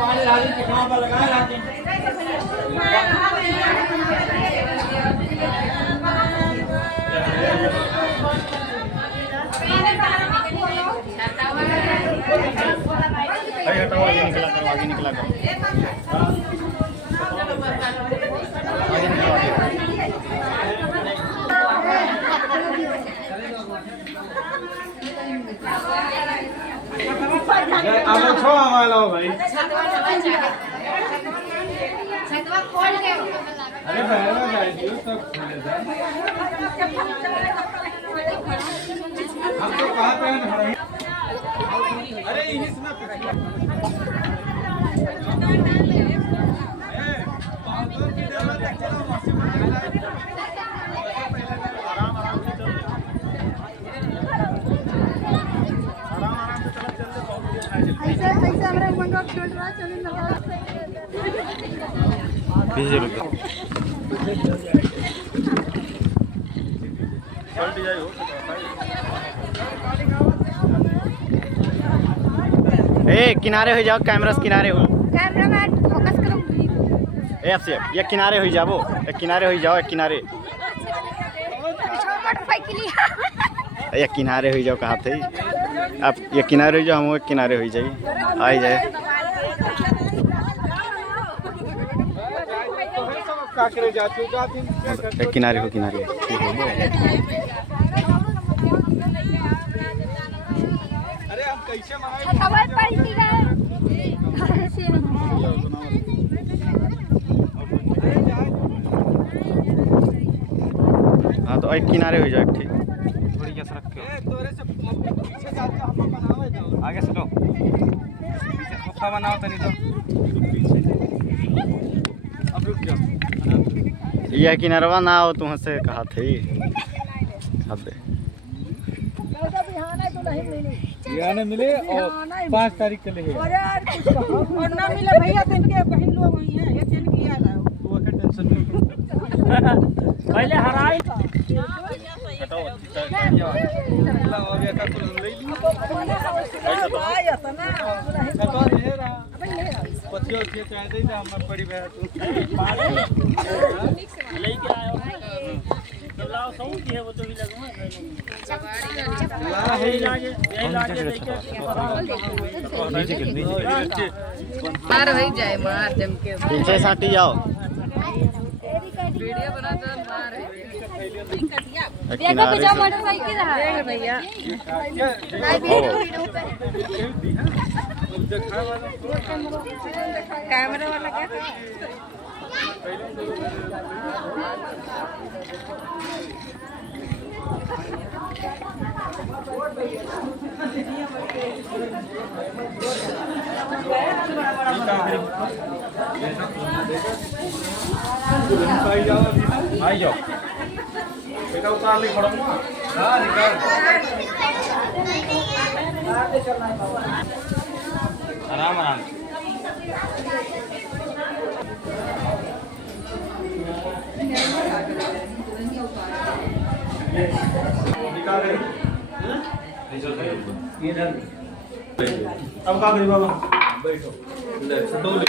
पानी डाली कहाँ पर लगाया आगे निकला करो, आगे निकला करो, आगे निकला आगे छो हमारा भाई अरे बहरा जाए दियो सब खुले था हम तो कहाँ पे हैं अरे यहीं से ना ए किनारे हो जाओ, कैमरा से किनारे हो, कैमरामैन फोकस करो। ए आपसे ये किनारे हो जाओ, एक किनारे हो जाओ, एक किनारे ये किनारे हो जाओ, कहाँ थे आप? ये किनारे हो जाओ, हम एक किनारे हो जाइए, आ ही जाए। एक किनारे हो, किनारे अरे हम कैसे हाँ तो एक किनारे हो जाए, ठीक थोड़ी कैसे रख के आगे से लो, पीछे सोफा बनाओ तो नहीं तो अब रुक जाओ। यह किनारवा ना हो तुम से कहा थे अब बिहाने मिले और 5 तारीख के लिए और ना मिले भैया तो इनके बहन लोग वही हैं, एक दिन की याद आयो तो का टेंशन नहीं पहले हराई हटाओ हो गया था तो ले ली आया था ना कटवा दे रहा पतियो के चाहे दे हम पड़ी बे तू लेके आयो लाओ सौ की है वो तो भी लगवा ला है लागे यही लागे देखे मार हो जाए, मार जम के पीछे साटी जाओ, वीडियो बना दो, मार देखो कुछ मोटरसाइकिल है भैया कैमरा वाला क्या आई जाओ बेटा उतार ले खड़ा हूं। हां निकाल आराम आराम निकाल दे इधर अब का करी बाबा बैठो ले छोटो ले